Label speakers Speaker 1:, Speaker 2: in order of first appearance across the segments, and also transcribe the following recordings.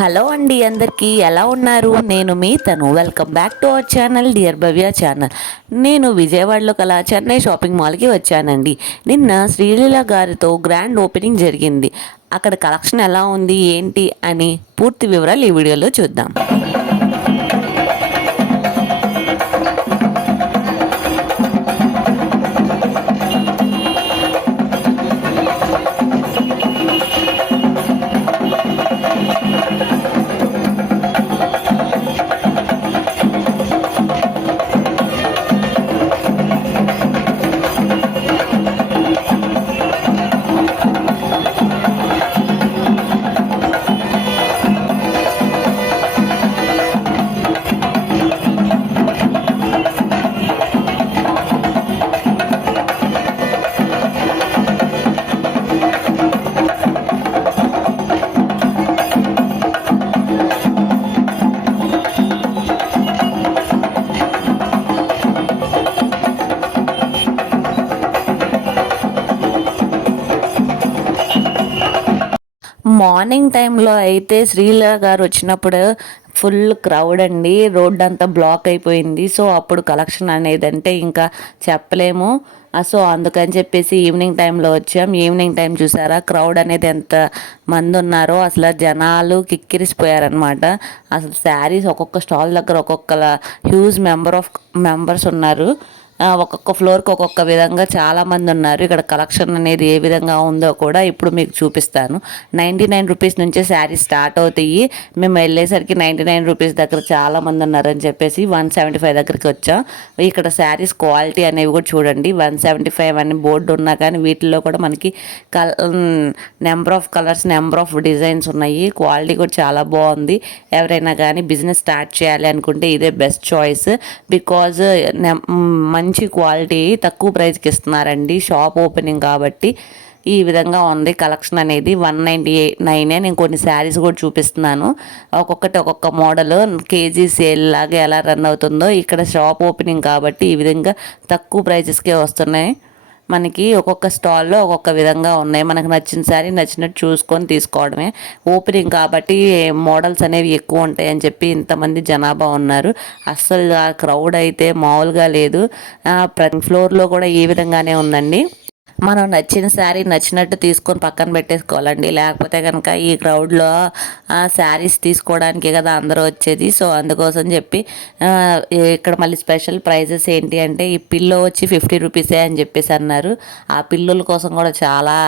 Speaker 1: hello అండి అందరికీ ఎలా ఉన్నారు నేను మీ తను welcome back to our channel dear Bhavya channel నేను విజయవాడలో కల చెన్నై షాపింగ్ మాల్కి వచ్చానండి నిన్న శ్రీలీల గారితో గ్రాండ్ ఓపెనింగ్ జరిగింది అక్కడ కలెక్షన్ ఎలా ఉంది ఏంటి అని పూర్తి వివరాలు ఈ వీడియోలో చూద్దాం మార్నింగ్ టైంలో అయితే శ్రీల గారు వచ్చినప్పుడు ఫుల్ క్రౌడ్ అండి రోడ్ అంతా బ్లాక్ అయిపోయింది సో అప్పుడు కలెక్షన్ అనేది అంటే ఇంకా చెప్పలేము సో అందుకని చెప్పేసి ఈవినింగ్ టైంలో వచ్చాం ఈవినింగ్ టైం చూసారా క్రౌడ్ అనేది ఎంత మంది ఉన్నారో అసలు జనాలు కిక్కిరిసిపోయారనమాట అసలు శారీస్ ఒక్కొక్క స్టాల్ దగ్గర ఒక్కొక్కలా హ్యూజ్ మెంబర్ ఆఫ్ మెంబర్స్ ఉన్నారు ఒక్కొక్క ఫ్లోర్కి ఒక్కొక్క విధంగా చాలామంది ఉన్నారు ఇక్కడ కలెక్షన్ అనేది ఏ విధంగా ఉందో కూడా ఇప్పుడు మీకు చూపిస్తాను నైంటీ నైన్ రూపీస్ నుంచే శారీ స్టార్ట్ అవుతాయి మేము వెళ్ళేసరికి నైంటీ నైన్ రూపీస్ దగ్గర చాలామంది ఉన్నారని చెప్పేసి వన్ సెవెంటీ ఫైవ్ దగ్గరికి వచ్చాం ఇక్కడ శారీస్ క్వాలిటీ అనేవి కూడా చూడండి వన్ సెవెంటీ ఫైవ్ అని బోర్డు ఉన్నా కానీ వీటిల్లో కూడా మనకి కల number of colours number of designs ఉన్నాయి క్వాలిటీ కూడా చాలా బాగుంది ఎవరైనా కానీ బిజినెస్ స్టార్ట్ చేయాలి అనుకుంటే ఇదే బెస్ట్ చాయిస్ బికాజ్ మంచి మంచి క్వాలిటీ తక్కువ ప్రైస్కి ఇస్తున్నారండి షాప్ ఓపెనింగ్ కాబట్టి ఈ విధంగా ఉంది కలెక్షన్ అనేది వన్ నైంటీ ఎయిట్ నైనే నేను కొన్ని శారీస్ కూడా చూపిస్తున్నాను ఒక్కొక్కటి ఒక్కొక్క మోడల్ కేజీ సేల్ లాగా ఎలా రన్ అవుతుందో ఇక్కడ షాప్ ఓపెనింగ్ కాబట్టి ఈ విధంగా తక్కువ ప్రైజెస్కే వస్తున్నాయి మనకి ఒక్కొక్క స్టాల్లో ఒక్కొక్క విధంగా ఉన్నాయి మనకు నచ్చిన శారీ నచ్చినట్టు చూసుకొని తీసుకోవడమే ఓపెనింగ్ కాబట్టి మోడల్స్ అనేవి ఎక్కువ ఉంటాయని చెప్పి ఇంతమంది జనాభా ఉన్నారు అస్సలు ఆ క్రౌడ్ అయితే మామూలుగా లేదు ఫ్లోర్లో కూడా ఈ విధంగానే ఉందండి మనం నచ్చిన శారీ నచ్చినట్టు తీసుకొని పక్కన పెట్టేసుకోవాలండి లేకపోతే కనుక ఈ క్రౌడ్లో శారీస్ తీసుకోవడానికే కదా అందరూ వచ్చేది సో అందుకోసం చెప్పి ఇక్కడ మళ్ళీ స్పెషల్ ప్రైజెస్ ఏంటి అంటే ఈ పిల్లో వచ్చి ఫిఫ్టీ రూపీసే అని చెప్పేసి అన్నారు ఆ పిల్లుల కోసం కూడా చాలా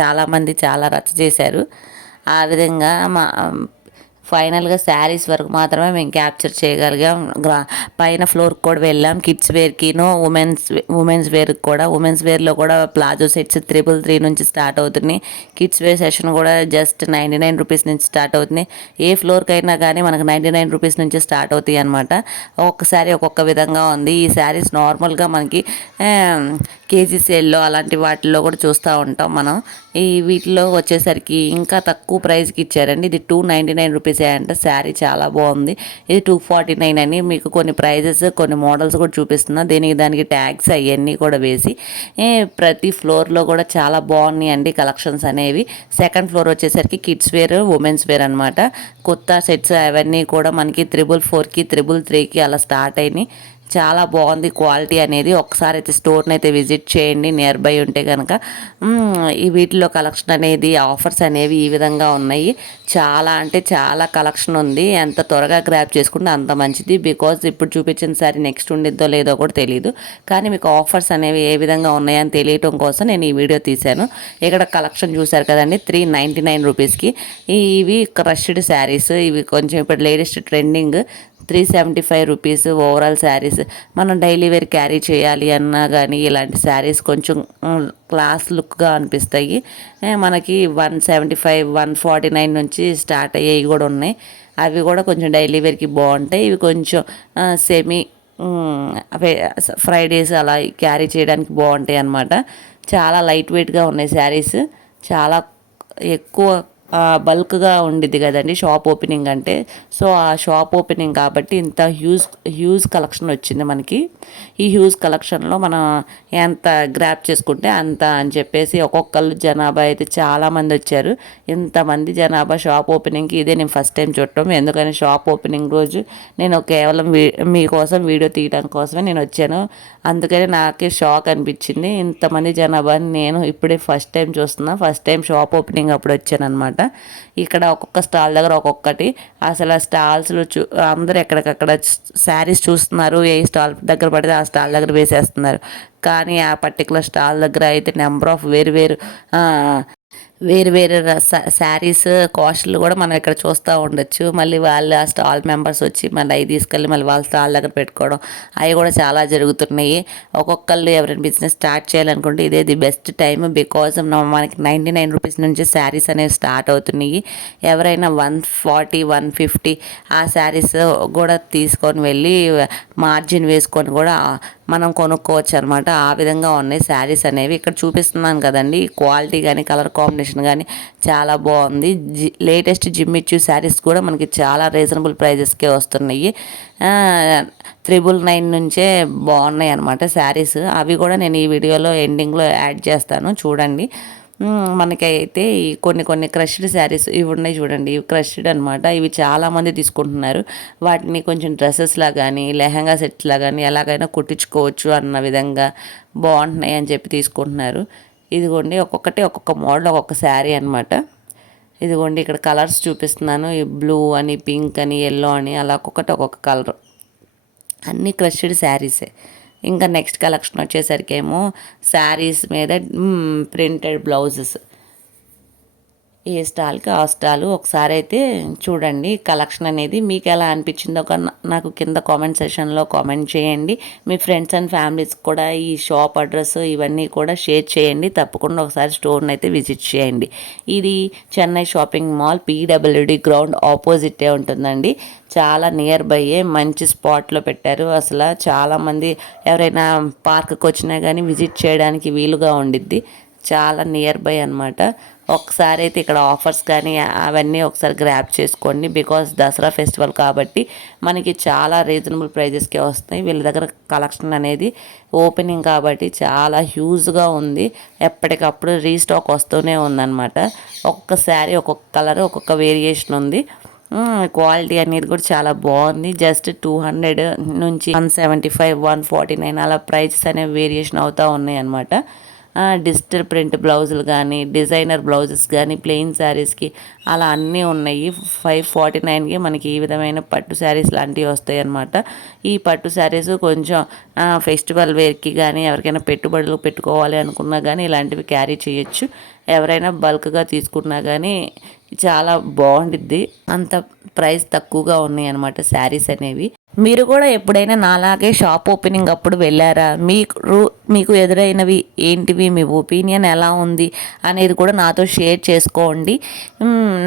Speaker 1: చాలామంది చాలా రచ్చ చేశారు ఆ విధంగా మా ఫైనల్గా శారీస్ వరకు మాత్రమే మేము క్యాప్చర్ చేయగలిగాం పైన ఫ్లోర్కి కూడా వెళ్ళాం కిడ్స్ వేర్కినో ఉమెన్స్ ఉమెన్స్ వేర్కి కూడా ఉమెన్స్ వేర్లో కూడా ప్లాజో సెట్స్ త్రిపుల్ త్రీ నుంచి స్టార్ట్ అవుతున్నాయి కిడ్స్ వేర్ సెషన్ కూడా జస్ట్ నైంటీ నైన్ రూపీస్ నుంచి స్టార్ట్ అవుతున్నాయి ఏ ఫ్లోర్కి అయినా కానీ మనకు నైంటీ నైన్ రూపీస్ నుంచి స్టార్ట్ అవుతాయి అనమాట ఒక్కొక్కసారి ఒక్కొక్క విధంగా ఉంది ఈ శారీస్ నార్మల్గా మనకి కేజీ సేల్లో అలాంటి వాటిల్లో కూడా చూస్తూ ఉంటాం మనం ఈ వీటిలో వచ్చేసరికి ఇంకా తక్కువ ప్రైస్కి ఇచ్చారండి ఇది టూ నైంటీ నైన్ రూపీస్ అంట శారీ చాలా బాగుంది ఇది టూ ఫార్టీ నైన్ అని మీకు కొన్ని ప్రైజెస్ కొన్ని మోడల్స్ కూడా చూపిస్తున్నా దీనికి దానికి ట్యాగ్స్ అవన్నీ కూడా వేసి ప్రతి ఫ్లోర్లో కూడా చాలా బాగున్నాయి అండి కలెక్షన్స్ అనేవి సెకండ్ ఫ్లోర్ వచ్చేసరికి కిడ్స్ వేర్ ఉమెన్స్ వేర్ అనమాట కొత్త సెట్స్ అవన్నీ కూడా మనకి త్రిబుల్ ఫోర్కి త్రిబుల్ త్రీకి అలా స్టార్ట్ అయినాయి చాలా బాగుంది క్వాలిటీ అనేది ఒకసారి అయితే స్టోర్ని అయితే విజిట్ చేయండి నియర్ బై ఉంటే కనుక ఈ వీటిలో కలెక్షన్ అనేది ఆఫర్స్ అనేవి ఈ విధంగా ఉన్నాయి చాలా అంటే చాలా కలెక్షన్ ఉంది ఎంత త్వరగా గ్రాప్ చేసుకుంటే అంత మంచిది బికాజ్ ఇప్పుడు చూపించిన సారీ నెక్స్ట్ ఉండిద్దో లేదో కూడా తెలియదు కానీ మీకు ఆఫర్స్ అనేవి ఏ విధంగా ఉన్నాయని తెలియటం కోసం నేను ఈ వీడియో తీశాను ఇక్కడ కలెక్షన్ చూశారు కదండి త్రీ నైంటీ నైన్ రూపీస్కి ఇవి క్రష్డ్ శారీస్ ఇవి కొంచెం ఇప్పుడు latest trending three seventy five rupees overall saris మనం డైలీ వేర్ క్యారీ చేయాలి అన్నా కానీ ఇలాంటి శారీస్ కొంచెం క్లాస్ లుక్గా అనిపిస్తాయి మనకి one seventy five one forty nine నుంచి స్టార్ట్ అయ్యేవి కూడా ఉన్నాయి అవి కూడా కొంచెం డైలీ వేర్కి బాగుంటాయి ఇవి కొంచెం సెమీ ఫ్రైడేస్ అలా క్యారీ చేయడానికి బాగుంటాయి అన్నమాట చాలా లైట్ వెయిట్గా ఉన్నాయి శారీస్ చాలా ఎక్కువ బల్క్గా ఉండిద్ది కదండి షాప్ ఓపెనింగ్ అంటే సో ఆ షాప్ ఓపెనింగ్ కాబట్టి ఇంత హ్యూజ్ హ్యూజ్ కలెక్షన్ వచ్చింది మనకి ఈ హ్యూజ్ కలెక్షన్లో మనం ఎంత గ్రాప్ చేసుకుంటే అంత అని చెప్పేసి ఒక్కొక్కళ్ళు జనాభా అయితే చాలామంది వచ్చారు ఇంతమంది జనాభా షాప్ ఓపెనింగ్కి ఇదే నేను ఫస్ట్ టైం చూడటం ఎందుకని షాప్ ఓపెనింగ్ రోజు నేను కేవలం మీకోసం వీడియో తీయడం కోసమే నేను వచ్చాను అందుకని నాకే షాక్ అనిపించింది ఇంతమంది జనాభాని నేను ఇప్పుడే ఫస్ట్ టైం చూస్తున్నా ఫస్ట్ టైం షాప్ ఓపెనింగ్ అప్పుడు వచ్చాను అనమాట అనమాట ఇక్కడ ఒక్కొక్క స్టాల్ దగ్గర ఒక్కొక్కటి అసలు ఆ స్టాల్స్లో చూ అందరూ ఎక్కడికక్కడ శారీస్ చూస్తున్నారు ఏ స్టాల్ దగ్గర పడితే ఆ స్టాల్ దగ్గర వేసేస్తున్నారు కానీ ఆ పర్టికులర్ స్టాల్ దగ్గర అయితే నెంబర్ ఆఫ్ వేరు వేరు వేరు వేరు శారీస్ కాస్ట్లు కూడా మనం ఇక్కడ చూస్తూ ఉండొచ్చు మళ్ళీ వాళ్ళ స్టాల్ మెంబర్స్ వచ్చి మళ్ళీ అవి తీసుకెళ్ళి మళ్ళీ వాళ్ళ స్టాల్ దగ్గర పెట్టుకోవడం అవి కూడా చాలా జరుగుతున్నాయి ఒక్కొక్కళ్ళు ఎవరైనా బిజినెస్ స్టార్ట్ చేయాలనుకుంటే ఇదే ది బెస్ట్ టైం బికాజ్ మనకి నైంటీ నైన్ రూపీస్ నుంచి శారీస్ అనేవి స్టార్ట్ అవుతున్నాయి ఎవరైనా వన్ ఫార్టీ వన్ ఫిఫ్టీ ఆ శారీస్ కూడా తీసుకొని వెళ్ళి మార్జిన్ వేసుకొని కూడా మనం కొనుక్కోవచ్చు అనమాట ఆ విధంగా ఉన్నాయి శారీస్ అనేవి ఇక్కడ చూపిస్తున్నాను కదండి క్వాలిటీ కానీ కలర్ కాంబినేషన్ కలెక్షన్ కానీ చాలా బాగుంది జి లేటెస్ట్ జిమ్ ఇచ్చు శారీస్ కూడా మనకి చాలా రీజనబుల్ ప్రైజెస్కే వస్తున్నాయి త్రిబుల్ నైన్ నుంచే బాగున్నాయి అనమాట శారీస్ అవి కూడా నేను ఈ వీడియోలో ఎండింగ్లో యాడ్ చేస్తాను చూడండి మనకైతే ఈ కొన్ని కొన్ని క్రష్డ్ శారీస్ ఇవి ఉన్నాయి చూడండి ఇవి క్రష్డ్ అనమాట ఇవి చాలామంది తీసుకుంటున్నారు వాటిని కొంచెం డ్రెస్సెస్లా కానీ లెహంగా సెట్స్లా కానీ ఎలాగైనా కుట్టించుకోవచ్చు అన్న విధంగా బాగుంటున్నాయి అని చెప్పి తీసుకుంటున్నారు ఇదిగోండి ఒక్కొక్కటి ఒక్కొక్క మోడల్ ఒక్కొక్క శారీ అనమాట ఇదిగోండి ఇక్కడ కలర్స్ చూపిస్తున్నాను ఈ బ్లూ అని పింక్ అని ఎల్లో అని అలా ఒక్కొక్కటి ఒక్కొక్క కలర్ అన్నీ క్రష్డ్ శారీసే ఇంకా నెక్స్ట్ కలెక్షన్ వచ్చేసరికి ఏమో శారీస్ మీద ప్రింటెడ్ బ్లౌజెస్ ఏ స్టాల్కి ఆ స్టాల్ ఒకసారి అయితే చూడండి కలెక్షన్ అనేది మీకు ఎలా అనిపించిందో నాకు కింద కామెంట్ సెషన్లో కామెంట్ చేయండి మీ ఫ్రెండ్స్ అండ్ ఫ్యామిలీస్ కూడా ఈ షాప్ అడ్రస్ ఇవన్నీ కూడా షేర్ చేయండి తప్పకుండా ఒకసారి స్టోర్ని అయితే విజిట్ చేయండి ఇది Chennai shopping mall PWD ground ఆపోజిటే ఉంటుందండి చాలా నియర్ బైయే మంచి స్పాట్లో పెట్టారు అసలు చాలామంది ఎవరైనా పార్క్కి వచ్చినా కానీ విజిట్ చేయడానికి వీలుగా ఉండిద్ది చాలా నియర్ బై అనమాట ఒకసారి అయితే ఇక్కడ ఆఫర్స్ కానీ అవన్నీ ఒకసారి గ్రాప్ చేసుకోండి బికాస్ దసరా ఫెస్టివల్ కాబట్టి మనకి చాలా రీజనబుల్ ప్రైజెస్కే వస్తాయి వీళ్ళ దగ్గర కలెక్షన్ అనేది ఓపెనింగ్ కాబట్టి చాలా హ్యూజ్గా ఉంది ఎప్పటికప్పుడు రీస్టాక్ వస్తూనే ఉందన్నమాట ఒక్కొక్క శారీ ఒక్కొక్క కలర్ ఒక్కొక్క వేరియేషన్ ఉంది క్వాలిటీ hmm, అనేది కూడా చాలా బాగుంది జస్ట్ టూ హండ్రెడ్ నుంచి one seventy five one forty nine అలా ప్రైజెస్ అనేవి వేరియేషన్ అవుతూ ఉన్నాయి అనమాట డిజిటల్ ప్రింట్ బ్లౌజులు కానీ డిజైనర్ బ్లౌజెస్ కానీ ప్లెయిన్ శారీస్కి అలా అన్నీ ఉన్నాయి ఫైవ్ ఫార్టీ నైన్కి మనకి ఈ విధమైన పట్టు శారీస్ లాంటివి వస్తాయి అన్నమాట ఈ పట్టు శారీస్ కొంచెం ఫెస్టివల్ వేర్కి కానీ ఎవరికైనా పెట్టుబడులు పెట్టుకోవాలి అనుకున్నా కానీ ఇలాంటివి క్యారీ చేయొచ్చు ఎవరైనా బల్క్గా తీసుకున్నా కానీ చాలా బాగుండిద్ది అంత ప్రైస్ తక్కువగా ఉన్నాయి అనమాట శారీస్ అనేవి మీరు కూడా ఎప్పుడైనా నాలాగే షాప్ ఓపెనింగ్ అప్పుడు వెళ్ళారా మీకు మీకు ఎదురైనవి ఏంటివి మీ ఒపీనియన్ ఎలా ఉంది అనేది కూడా నాతో షేర్ చేసుకోండి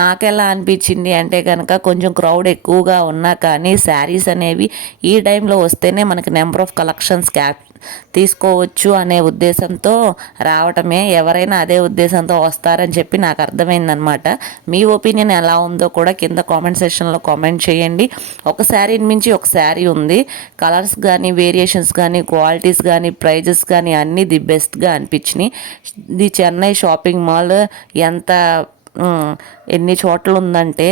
Speaker 1: నాకు ఎలా అనిపించింది అంటే కనుక కొంచెం క్రౌడ్ ఎక్కువగా ఉన్నా కానీ శారీస్ అనేవి ఈ టైంలో వస్తేనే మనకి నెంబర్ ఆఫ్ కలెక్షన్స్ క్యాప్ తీసుకోవచ్చు అనే ఉద్దేశంతో రావటమే ఎవరైనా అదే ఉద్దేశంతో వస్తారని చెప్పి నాకు అర్థమైందనమాట మీ ఒపీనియన్ ఎలా ఉందో కూడా కింద కామెంట్ సెక్షన్లో కామెంట్ చేయండి ఒక శారీ మించి ఒక శారీ ఉంది కలర్స్ కానీ వేరియేషన్స్ కానీ క్వాలిటీస్ కానీ ప్రైజెస్ కానీ అన్నీ ది బెస్ట్గా అనిపించినాయి ది చెన్నై షాపింగ్ మాల్ ఎంత ఎన్ని చోట్ల ఉందంటే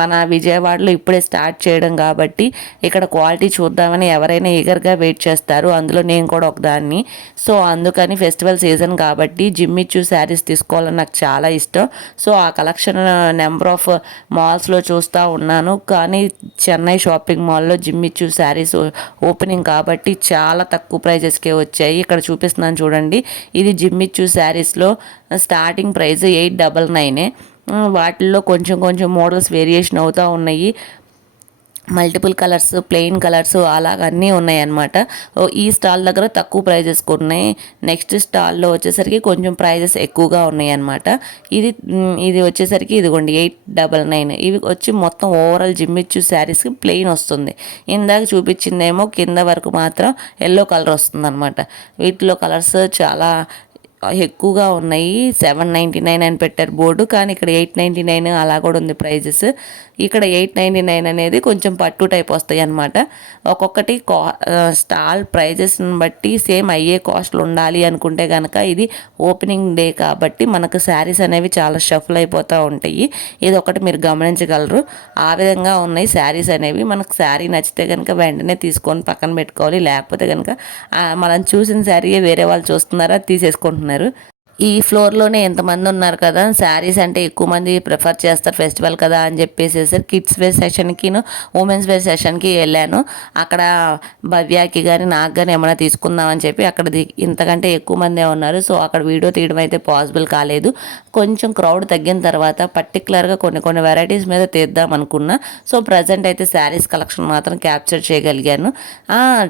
Speaker 1: మన విజయవాడలో ఇప్పుడే స్టార్ట్ చేయడం కాబట్టి ఇక్కడ క్వాలిటీ చూద్దామని ఎవరైనా ఈగర్గా వెయిట్ చేస్తారు అందులో నేను కూడా ఒకదాన్ని సో అందుకని ఫెస్టివల్ సీజన్ కాబట్టి జిమ్ ఇచ్చు శారీస్ తీసుకోవాలని నాకు చాలా ఇష్టం సో ఆ కలెక్షన్ నెంబర్ ఆఫ్ మాల్స్లో చూస్తూ ఉన్నాను కానీ చెన్నై షాపింగ్ మాల్లో జిమ్ ఇచ్చు శారీస్ ఓపెనింగ్ కాబట్టి చాలా తక్కువ ప్రైజెస్కే వచ్చాయి ఇక్కడ చూపిస్తున్నాను చూడండి ఇది జిమ్ ఇచ్చు శారీస్లో స్టార్టింగ్ ప్రైస్ ఎయిట్ డబల్ నైనే వాటిల్లో కొంచెం కొంచెం మోడల్స్ వేరియేషన్ అవుతూ ఉన్నాయి మల్టిపుల్ కలర్స్ ప్లెయిన్ కలర్స్ అలాగన్నీ ఉన్నాయన్నమాట ఈ స్టాల్ దగ్గర తక్కువ ప్రైజెస్ ఉన్నాయి నెక్స్ట్ స్టాల్లో వచ్చేసరికి కొంచెం ప్రైజెస్ ఎక్కువగా ఉన్నాయన్నమాట ఇది ఇది వచ్చేసరికి ఇదిగోండి ఎయిట్ డబల్ నైన్ ఇవి వచ్చి మొత్తం ఓవరాల్ జిమ్మిచ్చు శారీస్కి ప్లెయిన్ వస్తుంది ఇందాక చూపించిందేమో కింద వరకు మాత్రం ఎల్లో కలర్ అనమాట వీటిలో కలర్స్ చాలా ఎక్కువగా ఉన్నాయి సెవెన్ నైంటీ నైన్ అని పెట్టారు బోర్డు కానీ ఇక్కడ ఎయిట్ నైంటీ నైన్ అలా కూడా ఉంది ప్రైజెస్ ఇక్కడ ఎయిట్ నైంటీ నైన్ అనేది కొంచెం పట్టు టైప్ వస్తాయి అనమాట ఒక్కొక్కటి కా స్టాల్ ప్రైజెస్ని బట్టి సేమ్ అయ్యే కాస్ట్లు ఉండాలి అనుకుంటే కనుక ఇది ఓపెనింగ్ డే కాబట్టి మనకు శారీస్ అనేవి చాలా షఫుల్ అయిపోతూ ఉంటాయి ఇది ఒకటి మీరు గమనించగలరు ఆ విధంగా ఉన్నాయి శారీస్ అనేవి మనకు శారీ నచ్చితే కనుక వెంటనే తీసుకొని పక్కన పెట్టుకోవాలి లేకపోతే కనుక మనం చూసిన శారీయే వేరే వాళ్ళు చూస్తున్నారా తీసేసుకుంటున్నారు పార్ట్నరు ఈ ఫ్లోర్లోనే ఎంతమంది ఉన్నారు కదా శారీస్ అంటే ఎక్కువ మంది ప్రిఫర్ చేస్తారు ఫెస్టివల్ కదా అని చెప్పేసి కిడ్స్ వేర్ సెషన్కి ఉమెన్స్ వేర్ సెషన్కి వెళ్ళాను అక్కడ భవ్యాకి కానీ నాకు కానీ ఏమైనా తీసుకుందామని చెప్పి అక్కడ ఇంతకంటే ఎక్కువ మందే ఉన్నారు సో అక్కడ వీడియో తీయడం అయితే పాసిబుల్ కాలేదు కొంచెం క్రౌడ్ తగ్గిన తర్వాత పర్టికులర్గా కొన్ని కొన్ని వెరైటీస్ మీద తీద్దాం అనుకున్నా సో ప్రజెంట్ అయితే శారీస్ కలెక్షన్ మాత్రం క్యాప్చర్ చేయగలిగాను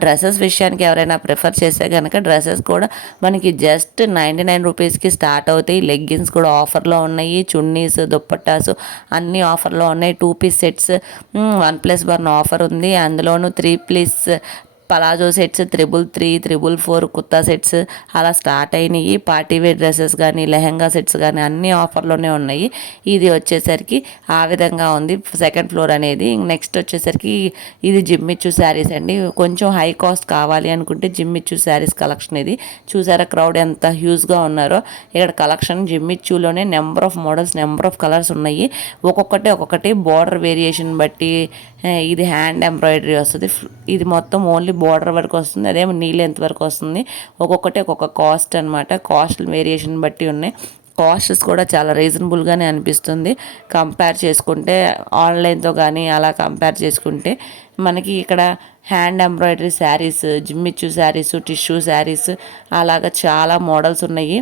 Speaker 1: డ్రెస్సెస్ విషయానికి ఎవరైనా ప్రిఫర్ చేస్తే కనుక డ్రెస్సెస్ కూడా మనకి జస్ట్ నైంటీ నైన్ రూపీస్ థౌజండ్స్కి స్టార్ట్ అవుతాయి లెగ్గిన్స్ కూడా ఆఫర్లో ఉన్నాయి చున్నీస్ దుప్పట్టాస్ అన్నీ ఆఫర్లో ఉన్నాయి two piece sets one plus one offer ఉంది అందులోనూ three piece palazzo sets triple three triple four kurta sets అలా స్టార్ట్ అయినాయి పార్టీ వేర్ డ్రెస్సెస్ కానీ లెహెంగా సెట్స్ కానీ అన్నీ ఆఫర్లోనే ఉన్నాయి ఇది వచ్చేసరికి ఆ విధంగా ఉంది సెకండ్ ఫ్లోర్ అనేది నెక్స్ట్ వచ్చేసరికి ఇది జిమ్మిచ్చు శారీస్ అండి కొంచెం హై కాస్ట్ కావాలి అనుకుంటే జిమ్మిచ్చు శారీస్ కలెక్షన్ ఇది చూసారా క్రౌడ్ ఎంత హ్యూజ్గా ఉన్నారో ఇక్కడ కలెక్షన్ జిమ్మిచ్చులోనే number of models number of colours ఉన్నాయి ఒక్కొక్కటి ఒక్కొక్కటి బార్డర్ వేరియేషన్ బట్టి ఇది హ్యాండ్ ఎంబ్రాయిడరీ వస్తుంది ఇది మొత్తం ఓన్లీ బార్డర్ వరకు వస్తుంది అదేమో నీ లెంత్ వరకు వస్తుంది ఒక్కొక్కటి ఒక్కొక్క కాస్ట్ అనమాట కాస్ట్ వేరియేషన్ బట్టి ఉన్నాయి కాస్ట్స్ కూడా చాలా రీజనబుల్గానే అనిపిస్తుంది కంపేర్ చేసుకుంటే ఆన్లైన్తో కానీ అలా కంపేర్ చేసుకుంటే మనకి ఇక్కడ హ్యాండ్ ఎంబ్రాయిడరీ శారీస్ జిమ్మిచ్చు శారీస్ టిష్యూ శారీస్ అలాగ చాలా మోడల్స్ ఉన్నాయి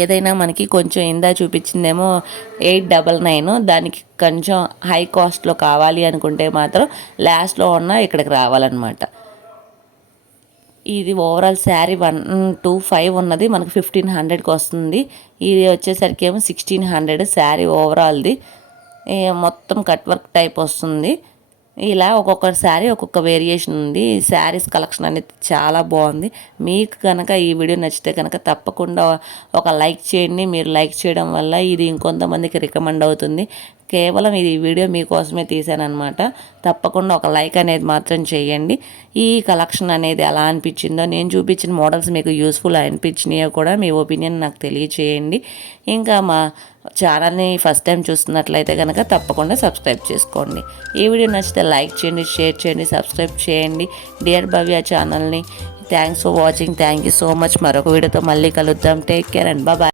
Speaker 1: ఏదైనా మనకి కొంచెం ఇందా చూపించిందేమో ఎయిట్ డబల్ నైన్ దానికి కొంచెం హై కాస్ట్లో కావాలి అనుకుంటే మాత్రం లాస్ట్లో ఉన్న ఇక్కడికి రావాలన్నమాట ఇది overall sari one two five ఉన్నది మనకు ఫిఫ్టీన్ హండ్రెడ్కి వస్తుంది ఇది వచ్చేసరికి ఏమో సిక్స్టీన్ హండ్రెడ్ శారీ ఓవరాల్ది మొత్తం కట్ వర్క్ టైప్ వస్తుంది ఇలా ఒక్కొక్క శారీ ఒక్కొక్క వేరియేషన్ ఉంది శారీస్ కలెక్షన్ అనేది చాలా బాగుంది మీకు కనుక ఈ వీడియో నచ్చితే కనుక తప్పకుండా ఒక లైక్ చేయండి మీరు లైక్ చేయడం వల్ల ఇది ఇంకొంతమందికి రికమెండ్ అవుతుంది కేవలం ఇది వీడియో మీకోసమే అనమాట తప్పకుండా ఒక లైక్ అనేది మాత్రం చేయండి ఈ కలెక్షన్ అనేది ఎలా అనిపించిందో నేను చూపించిన మోడల్స్ మీకు యూస్ఫుల్ అనిపించినాయో కూడా మీ ఒపీనియన్ నాకు తెలియచేయండి ఇంకా మా ఛానల్ని ఫస్ట్ టైం చూస్తున్నట్లయితే కనుక తప్పకుండా సబ్స్క్రైబ్ చేసుకోండి ఈ వీడియో నచ్చితే లైక్ చేయండి షేర్ చేయండి సబ్స్క్రైబ్ చేయండి డియర్ భవ్య ఛానల్ని thanks for watching thank you so much మరొక వీడియోతో మళ్ళీ కలుద్దాం టేక్ కేర్ అండ్ బాయ్